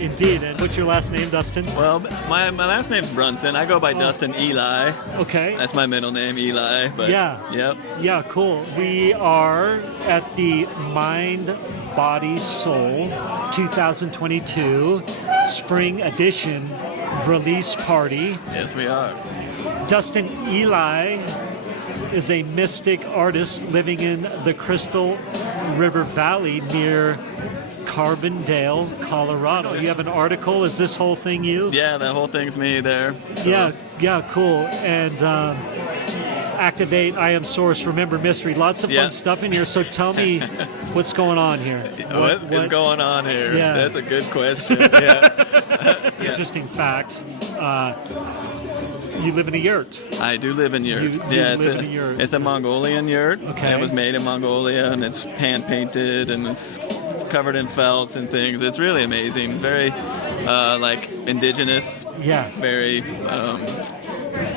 Indeed. And what's your last name, Dustin? Well, my last name's Brunson. I go by Dustin Eli. Okay. That's my middle name, Eli. But Yeah. Yep. Yeah, cool. We are at the Mind, Body, Soul 2022 Spring Edition release party. Yes, we are. Dustin Eli is a mystic artist living in the Crystal River Valley near Carbondale, Colorado. You have an article. Is this whole thing you? Yeah, that whole thing's me there. So. Yeah, cool. And activate, I am source, remember mystery. Lots of fun stuff in here. So tell me what's going on here. What is going on here? Yeah. That's a good question. Yeah. Interesting facts. You live in a yurt. I do live in yurt. You live in a yurt. It's a Mongolian yurt. Okay. It was made in Mongolia, and it's hand painted, and it's covered in felts and things. It's really amazing. It's very indigenous. Yeah. Very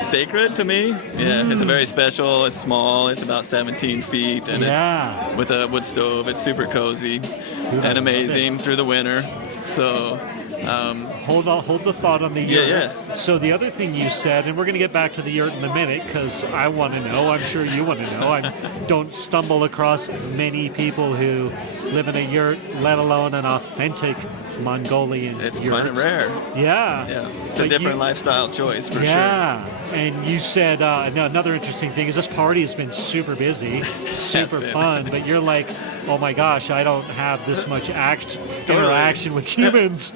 sacred to me. Yeah. It's a very special. It's small. It's about 17 feet, and it's with a wood stove. It's super cozy and amazing through the winter. So. Hold the thought on the yurt. Yeah. So the other thing you said, and we're going to get back to the yurt in a minute because I want to know. I'm sure you want to know. I don't stumble across many people who live in a yurt, let alone an authentic Mongolian It's yurt. kind of rare. Yeah. It's a different lifestyle choice for sure. Yeah. And you said another interesting thing is this party has been super busy, super fun, but you're like, oh my gosh, I don't have this much interaction with humans.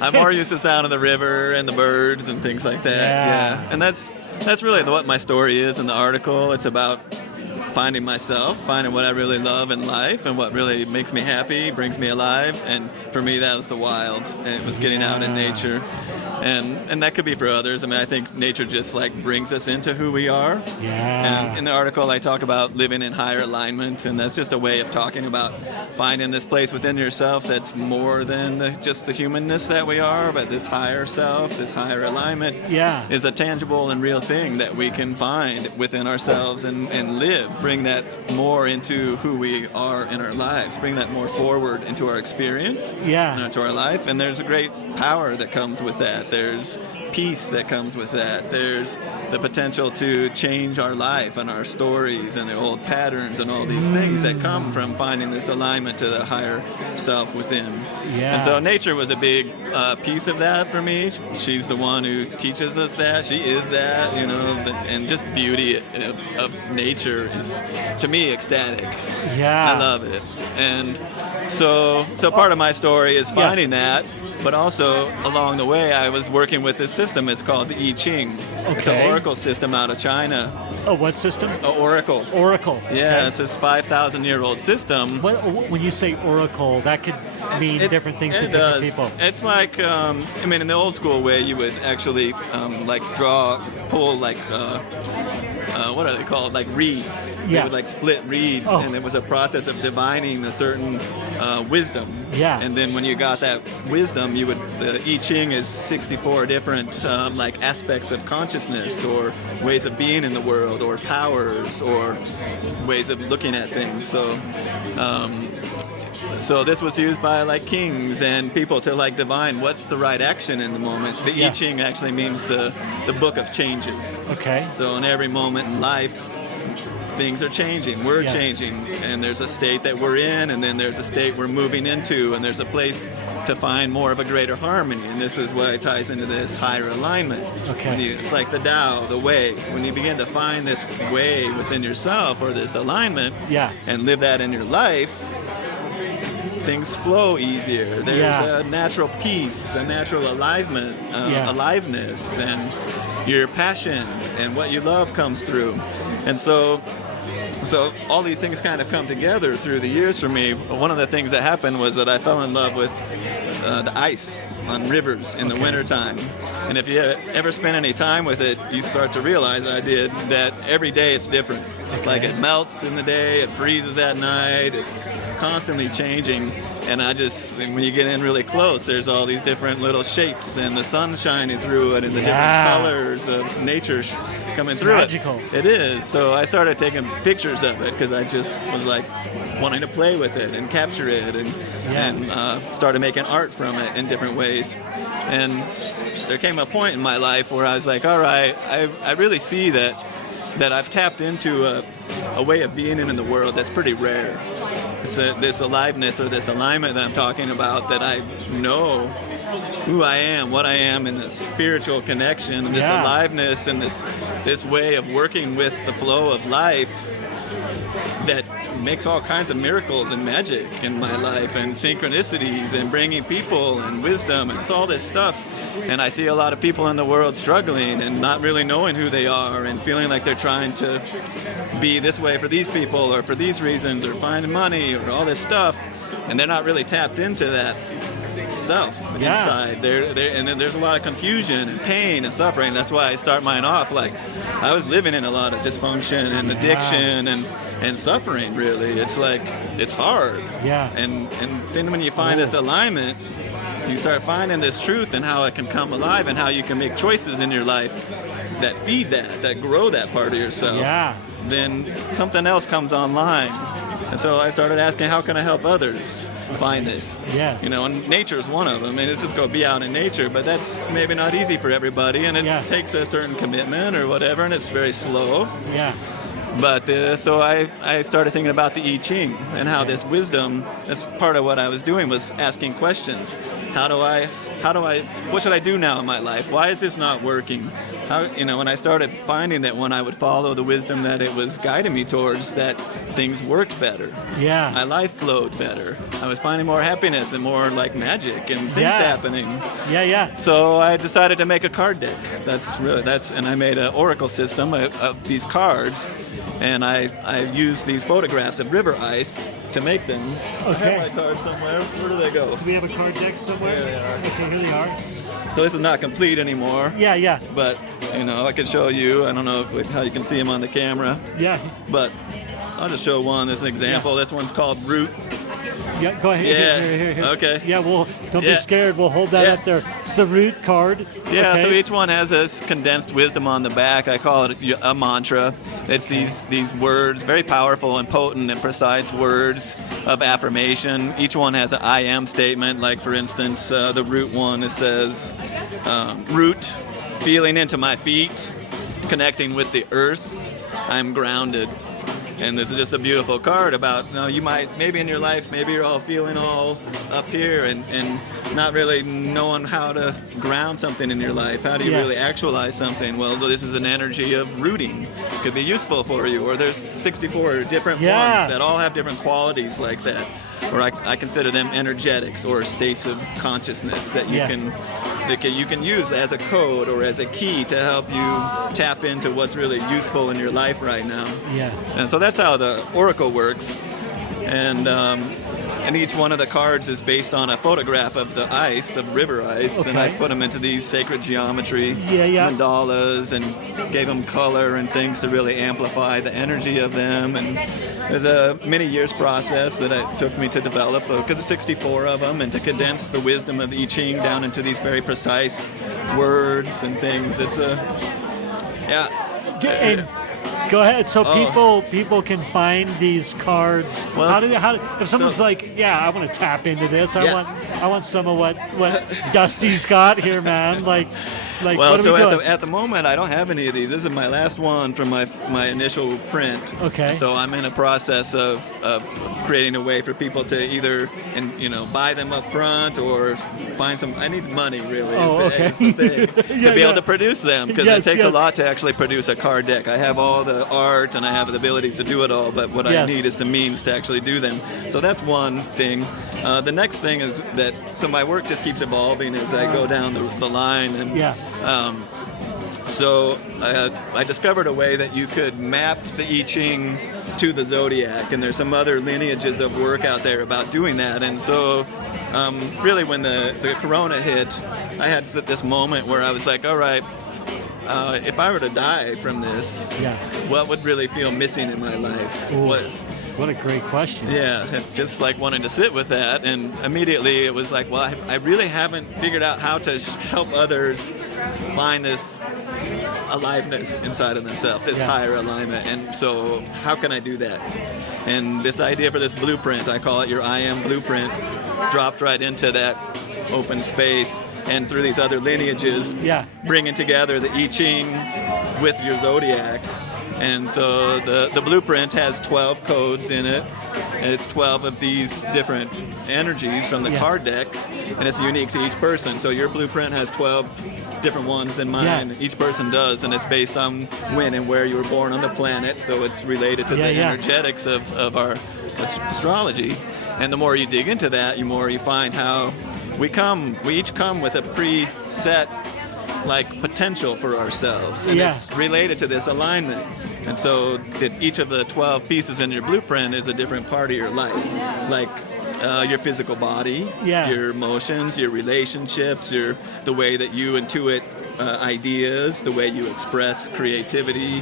I'm more used to the sound of the river and the birds and things like that. Yeah. And that's really what my story is in the article. It's about finding myself, finding what I really love in life and what really makes me happy, brings me alive. And for me, that was the wild. And it was getting out in nature. And that could be for others. I mean, I think nature just brings us into who we are. Yeah. And in the article, I talk about living in higher alignment, and that's just a way of talking about finding this place within yourself that's more than just the humanness that we are, but this higher self, this higher alignment is a tangible and real thing that we can find within ourselves and live. Bring that more into who we are in our lives. Bring that more forward into our experience, into our life. And there's a great power that comes with that. There's peace that comes with that. There's the potential to change our life and our stories and the old patterns and all these things that come from finding this alignment to the higher self within. Yeah. And so nature was a big piece of that for me. She's the one who teaches us that. She is that, and just the beauty of nature is, to me, ecstatic. Yeah. I love it. And so part of my story is finding that, but also along the way I was working with this system. It's called the I Ching. Okay. It's an oracle system out of China. Oh, what system? An oracle. Oracle. Yeah, Okay. it's this 5,000-year-old system. When you say oracle, that could mean different things to different people. It's like, in the old school way, you would actually pull what are they called? Like reeds. Yeah. They would split reeds, and it was a process of divining a certain wisdom. Yeah. And then when you got that wisdom, the I Ching is 64 different aspects of consciousness or ways of being in the world or powers or ways of looking at things. So this was used by kings and people to divine what's the right action in the moment. The I Ching actually means the book of changes. Okay. So in every moment in life, things are changing. We're changing, and there's a state that we're in, and then there's a state we're moving into, and there's a place to find more of a greater harmony. And this is why it ties into this higher alignment. Okay. It's like the Tao, the way. When you begin to find this way within yourself or this alignment, and live that in your life, things flow easier. There's a natural peace, a natural aliveness, and your passion and what you love comes through. And so all these things kind of come together through the years for me. One of the things that happened was that I fell in love with the ice on rivers in the wintertime. And if you ever spend any time with it, you start to realize, I did, that every day it's different. Okay. It melts in the day, it freezes at night, it's constantly changing. And when you get in really close, there's all these different little shapes and the sun shining through it and the different colors of nature coming It's through magical. it. It is. So I started taking pictures of it because I just was like wanting to play with it and capture it, and started making art from it in different ways. And there came a point in my life where I was like, all right, I really see that I've tapped into a way of being in the world that's pretty rare. It's this aliveness or this alignment that I'm talking about, that I know who I am, what I am, and the spiritual connection, and this aliveness, and this way of working with the flow of life that makes all kinds of miracles and magic in my life, and synchronicities, and bringing people and wisdom, and it's all this stuff. And I see a lot of people in the world struggling and not really knowing who they are, and feeling like they're trying to be this way for these people or for these reasons, or finding money or all this stuff, and they're not really tapped into that self inside. And then there's a lot of confusion and pain and suffering. That's why I start mine off like I was living in a lot of dysfunction and addiction and suffering. Really, it's like it's hard. And then when you find this alignment, you start finding this truth and how it can come alive, and how you can make choices in your life that feed that grow that part of yourself. Then something else comes online. And so I started asking, how can I help others find this? You know, and nature is one of them. And it's just go be out in nature, but that's maybe not easy for everybody, and it takes a certain commitment or whatever, and it's very slow. But so I started thinking about the I Ching and how this wisdom, that's part of what I was doing, was asking questions. What should I do now in my life? Why is this not working? And I started finding that when I would follow the wisdom that it was guiding me towards, that things worked better. My life flowed better. I was finding more happiness and more like magic and things happening. So I decided to make a card deck. And I made an oracle system of these cards, and I used these photographs of river ice to make them. I have my cards somewhere. Where do they go? Do we have a card deck somewhere? There they are. Okay, here they are. So this is not complete anymore. But, I could show you. I don't know how you can see them on the camera. But I'll just show one. This is an example. This one's called Root. Go ahead. Here. Okay. Don't be scared. We'll hold that up there. It's the root card. So each one has this condensed wisdom on the back. I call it a mantra. It's these words, very powerful and potent and precise words of affirmation. Each one has an I am statement. Like, for instance, the root one, it says, root, feeling into my feet, connecting with the earth, I'm grounded. And this is just a beautiful card about, you might, maybe in your life, maybe you're all feeling all up here and not really knowing how to ground something in your life. How do you really actualize something? Well, this is an energy of rooting. It could be useful for you. Or there's 64 different ones that all have different qualities like that. Or I consider them energetics, or states of consciousness that you can use as a code or as a key to help you tap into what's really useful in your life right now. And so that's how the oracle works. And each one of the cards is based on a photograph of the ice, of river ice, and I put them into these sacred geometry mandalas and gave them color and things to really amplify the energy of them. And there's a many years process that it took me to develop, because there's 64 of them, and to condense the wisdom of the I Ching down into these very precise words and things. It's Go ahead. So people can find these cards. Well, if someone's like, I want to tap into this. I want some of what Dusty's got here, man. What are we doing? At the moment, I don't have any of these. This is my last one from my initial print. So I'm in a process of creating a way for people to either buy them up front or find some. I need money, really. To be able to produce them, because it takes a lot to actually produce a card deck. I have all the art and I have the abilities to do it all, but what I need is the means to actually do them. So that's one thing. The next thing is that my work just keeps evolving as I go down the line. And so I discovered a way that you could map the I Ching to the zodiac, and there's some other lineages of work out there about doing that. And so really when the corona hit, I had this moment where I was like, all right, if I were to die from this, what would really feel missing in my life? What a great question. Just like wanting to sit with that, and immediately it was like, well, I really haven't figured out how to help others find this aliveness inside of themselves, this higher alignment. And so how can I do that? And this idea for this blueprint, I call it your I am blueprint, dropped right into that open space, and through these other lineages, bringing together the I Ching with your zodiac. And so the blueprint has 12 codes in it, and it's 12 of these different energies from the card deck, and it's unique to each person. So your blueprint has 12 different ones than mine. Each person does, and it's based on when and where you were born on the planet, so it's related to the energetics of our astrology. And the more you dig into that, the more you find how we each come with a preset potential for ourselves, and it's related to this alignment. And so that each of the 12 pieces in your blueprint is a different part of your life, like your physical body, your emotions, your relationships, the way that you intuit ideas, the way you express creativity,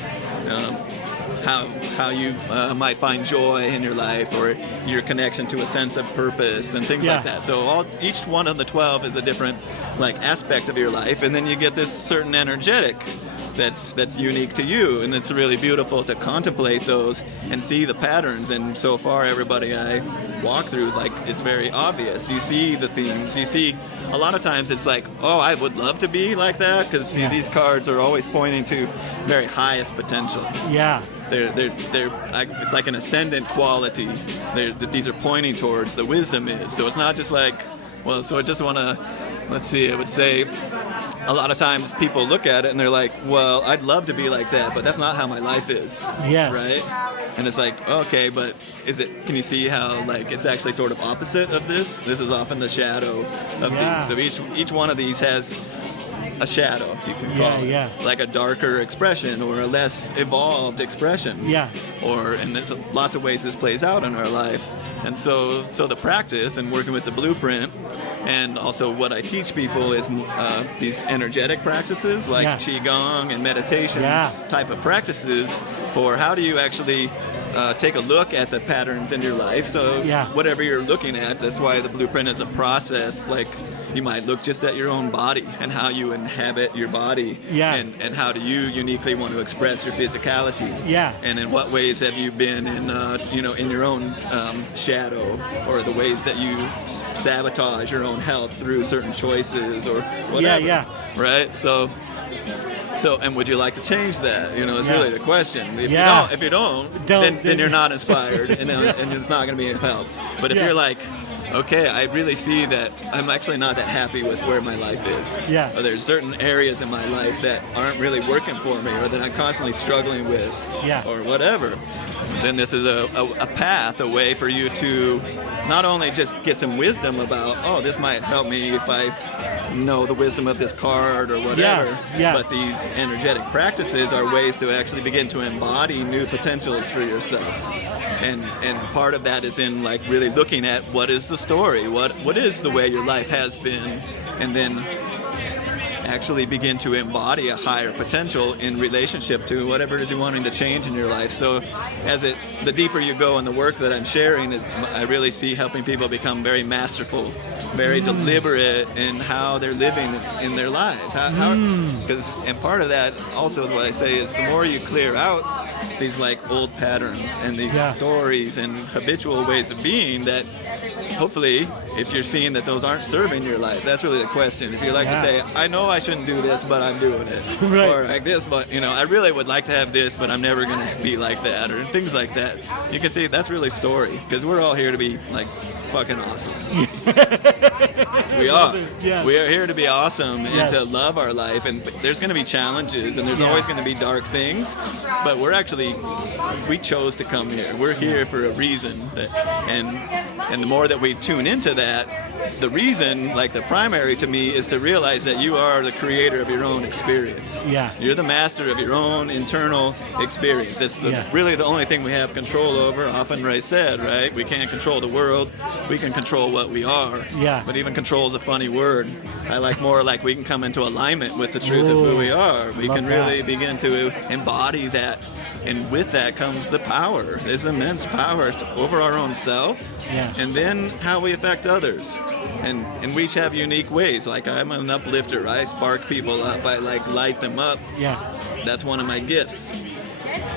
how you might find joy in your life, or your connection to a sense of purpose and things like that. So each one of the 12 is a different aspect of your life, and then you get this certain energetic that's unique to you, and it's really beautiful to contemplate those and see the patterns. And so far, everybody I walk through, it's very obvious. You see the themes. You see a lot of times it's oh, I would love to be like that, because these cards are always pointing to very highest potential. They're it's like an ascendant quality that these are pointing towards. The wisdom is. So it's not just so I just want to, I would say a lot of times people look at it and they're like, well, I'd love to be like that, but that's not how my life is. Right? And it's okay, but can you see how it's actually sort of opposite of this? This is often the shadow of these. So each one of these has a shadow, you can call it, like a darker expression or a less evolved expression. And there's lots of ways this plays out in our life. And so the practice and working with the blueprint, and also what I teach people is these energetic practices like Qigong and meditation type of practices for how do you actually take a look at the patterns in your life. So whatever you're looking at, that's why the blueprint is a process. You might look just at your own body and how you inhabit your body, and how do you uniquely want to express your physicality, and in what ways have you been in in your own shadow, or the ways that you sabotage your own health through certain choices or whatever. Right. So, and would you like to change that? It's really the question. If you don't, then you're not inspired, and it's not going to be of help. But if you're okay, I really see that I'm actually not that happy with where my life is. Or there's certain areas in my life that aren't really working for me, or that I'm constantly struggling with, or whatever. Then this is a path, a way for you to not only just get some wisdom about, this might help me if I know the wisdom of this card or whatever, but these energetic practices are ways to actually begin to embody new potentials for yourself. And part of that is in really looking at what is the story, what is the way your life has been, and then actually begin to embody a higher potential in relationship to whatever it is you're wanting to change in your life. So the deeper you go in the work that I'm sharing, I really see helping people become very masterful, very deliberate in how they're living in their lives. And part of that also, what I say is, the more you clear out these old patterns and these stories and habitual ways of being, that hopefully, if you're seeing that those aren't serving your life, that's really the question. If you to say, I know I shouldn't do this, but I'm doing it, or like this, but I really would like to have this, but I'm never going to be like that, or things like that. You can see that's really story, because we're all here to be fucking awesome. We are. We are here to be awesome and to love our life. And there's going to be challenges, and there's always going to be dark things. But we chose to come here. We're here for a reason. And the more that we tune into that, the reason, the primary to me, is to realize that you are the creator of your own experience. You're the master of your own internal experience. That's really the only thing we have control over. Often Ray said, right? We can't control the world. We can control what we are. But even control is a funny word. I more we can come into alignment with the truth of who we are. We can really begin to embody that. And with that comes the power. There's immense power over our own self, and then how we affect others. and we each have unique ways. Like I'm an uplifter. I spark people up. I like light them up. Yeah. That's one of my gifts.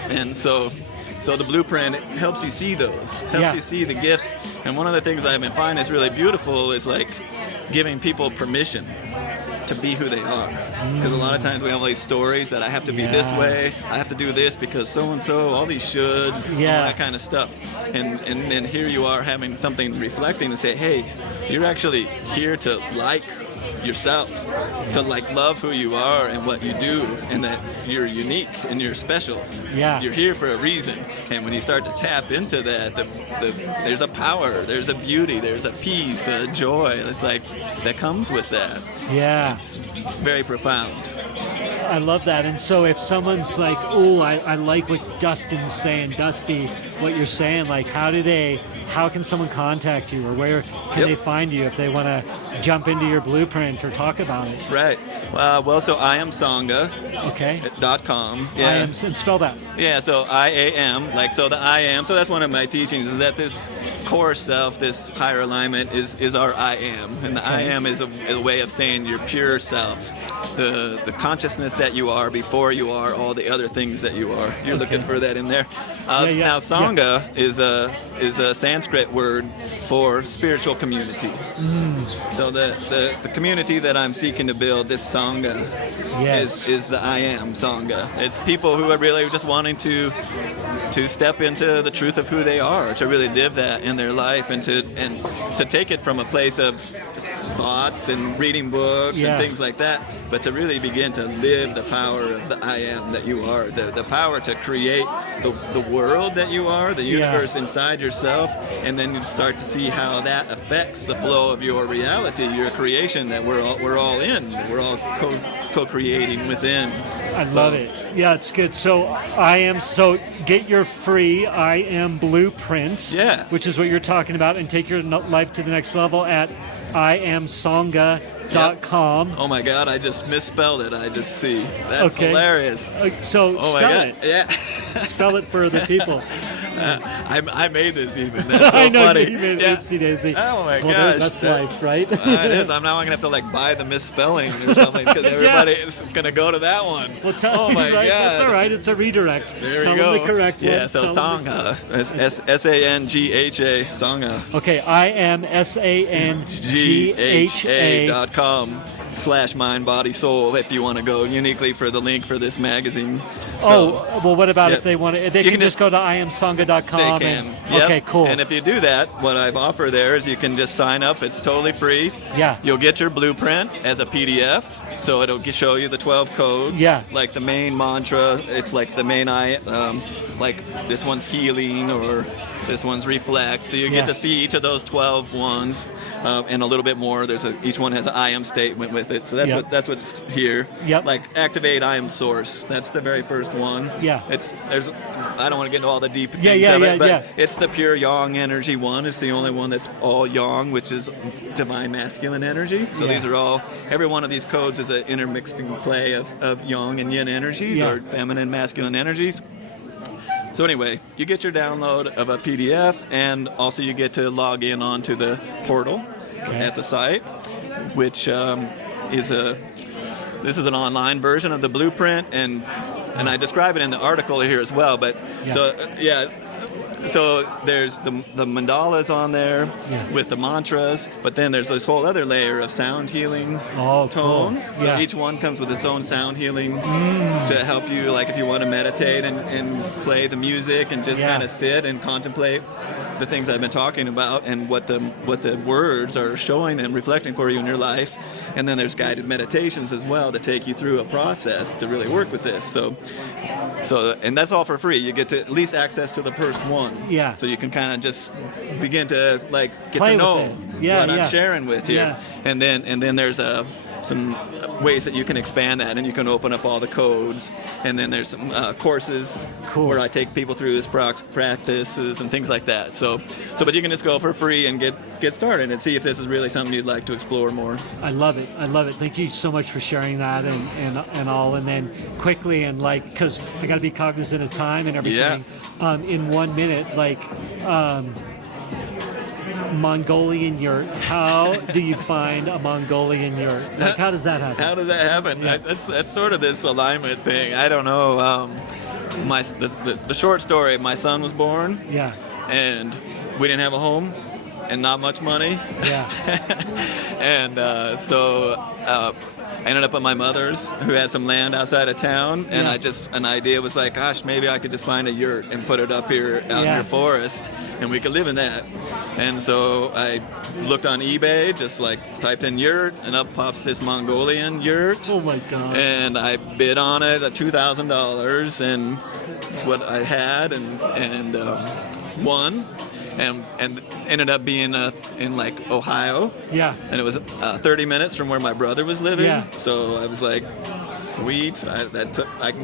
And so the blueprint helps you see those, helps you see the gifts. And one of the things I've been finding is really beautiful is like giving people permission to be who they are. Because a lot of times we have all these stories that I have to be this way, I have to do this because so-and-so, all these shoulds, all that kind of stuff. And then here you are having something reflecting to say, hey, you're actually here to like yourself, to like love who you are and what you do, and that you're unique and you're special. Yeah. You're here for a reason. And when you start to tap into that, there's a power, there's a beauty, there's a peace, a joy. It's like that comes with that. Yeah. It's very profound. I love that. And so if someone's like, oh, I like what Dustin's saying, Dusty, what you're saying, like how can someone contact you, or where can they find you if they want to jump into your blueprint or talk about it? Right. Well, so iamsangha.com. Okay. Yeah. I am, and spell that. Yeah, so I am, like, so the I am, so that's one of my teachings, is that this core self, this higher alignment is our I am. And the I am is a way of saying your pure self, the consciousness that you are before you are all the other things that you are. You're looking for that in there. Now, Sangha is a Sanskrit word for spiritual community. So the community that I'm seeking to build, this Sangha, is the I am Sangha. It's people who are really just wanting to step into the truth of who they are, to really live that in their life, and to take it from a place of just thoughts and reading books and things like that, but to really begin to live the power of the I am that you are, the power to create the world that you are, the universe inside yourself, and then you start to see how that affects the flow of your reality, your creation that we're all in. We're all co-creating within. I love it. Yeah, it's good. So get your free I Am Blueprint, which is what you're talking about, and take your life to the next level at iamsangha.com. Oh my God, I just misspelled it. I just see. That's hilarious. So spell it. Yeah. Spell it for the people. I made this even. That's so I know funny. You made it. Oopsie daisy. Oh my gosh. That's life, right? It is. I'm now going to have to like buy the misspelling or something because everybody is going to go to that one. Well, oh my God. That's all right. It's a redirect. There tell you go. Them the correct one. Yeah, so Sangha. Sangha. Sangha. Okay, iamsangha.com/mind, body, soul if you want to go uniquely for the link for this magazine. So, well, what about if they want to? They can just go to iamsangha.com. They can. Okay, cool. And if you do that, what I've offered there is you can just sign up. It's totally free. Yeah. You'll get your blueprint as a PDF, so it'll show you the 12 codes. Yeah. Like the main mantra, it's like the main like this one's healing or this one's reflect. So you get to see each of those 12 ones and a little bit more. Each one has an I am statement with it. So that's what's here. Yep. Like activate I am source. That's the very first one. Yeah. I don't want to get into all the deep things of it, but it's the pure yang energy one. It's the only one that's all yang, which is divine masculine energy. So these are all, every one of these codes is an intermixing play of yang and yin energies or feminine, masculine energies. So anyway, you get your download of a PDF, and also you get to log in onto the portal at the site, which this is an online version of the blueprint, and I describe it in the article here as well. But so there's the mandalas on there with the mantras, but then there's this whole other layer of sound healing tones. Cool. So each one comes with its own sound healing to help you, like if you want to meditate and play the music and just kind of sit and contemplate the things I've been talking about and what the words are showing and reflecting for you in your life. And then there's guided meditations as well to take you through a process to really work with this. So and that's all for free. You get to at least access to the first one. Yeah. So you can kind of just begin to like get play to know what I'm sharing with you. Yeah. And then there's some ways that you can expand that, and you can open up all the codes. And then there's some courses where I take people through this practices and things like that. But you can just go for free and get started and see if this is really something you'd like to explore more. I love it. Thank you so much for sharing that and all. And then quickly, and like, because I got to be cognizant of time and everything. In 1 minute, like, Mongolian yurt. How do you find a Mongolian yurt? Like, how does that happen? How does that happen? Yeah. That's sort of this alignment thing. I don't know. The short story. My son was born, Yeah. and we didn't have a home, and not much money. Yeah. And I ended up at my mother's, who had some land outside of town, and Yeah. an idea was like, gosh, maybe I could just find a yurt and put it up here out in Yeah. your forest, and we could live in that. And so I looked on eBay, just like typed in yurt, and up pops this Mongolian yurt. Oh my God. And I bid on it at $2,000, and it's what I had, and won. And ended up being in like Ohio, Yeah. and it was 30 minutes from where my brother was living. Yeah. So I was like, sweet, I can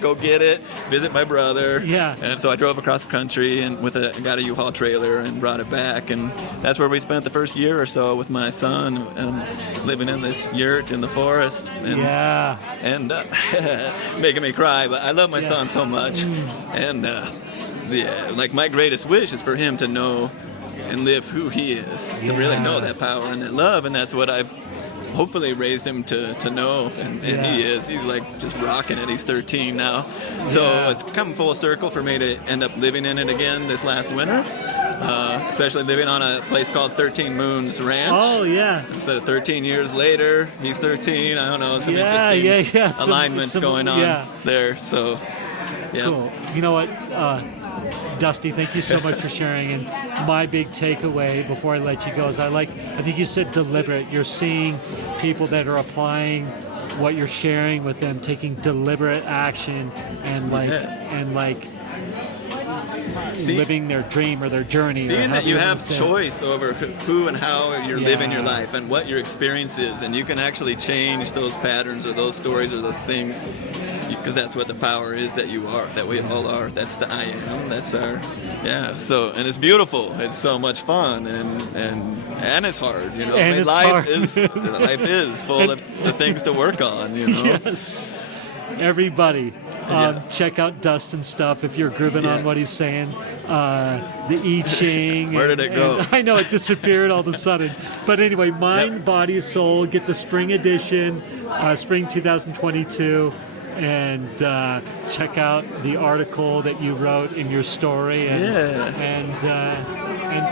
go get it, visit my brother. Yeah. And so I drove across the country and got a U-Haul trailer and brought it back, and that's where we spent the first year or so with my son, living in this yurt in the forest. And, Yeah. and making me cry, but I love my Yeah. son so much, and. Yeah, like my greatest wish is for him to know and live who he is, to really know that power and that love, and that's what I've hopefully raised him to know, and he is. He's like just rocking it. He's 13 now, so it's come full circle for me to end up living in it again this last winter, especially living on a place called 13 Moons Ranch. Oh yeah. So 13 years later, he's 13. I don't know, some Yeah, interesting yeah. alignments going on there. So yeah. Cool. You know what, Dusty, thank you so much for sharing. And my big takeaway before I let you go is I think you said deliberate. You're seeing people that are applying what you're sharing with them, taking deliberate action and living their dream or their journey. Seeing that you have say. choice over who and how you're living your life and what your experience is, and you can actually change those patterns or those stories or those things, because that's what the power is that you are, that we all are. That's the I am. That's our, So, and it's beautiful. It's so much fun, and it's hard. You know, And it's hard. Life is full of the things to work on. You know. Yes. Everybody, check out Dustin's stuff if you're grooving on what he's saying. The I Ching. Where did it go? I know it disappeared all of a sudden. But anyway, Mind, Body, Soul. Get the spring edition, spring 2022. And check out the article that you wrote in your story. And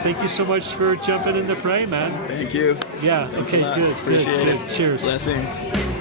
thank you so much for jumping in the fray, man. Thank you. Yeah. Thanks Okay. a lot. Good. Appreciate Good. it. Cheers. Blessings.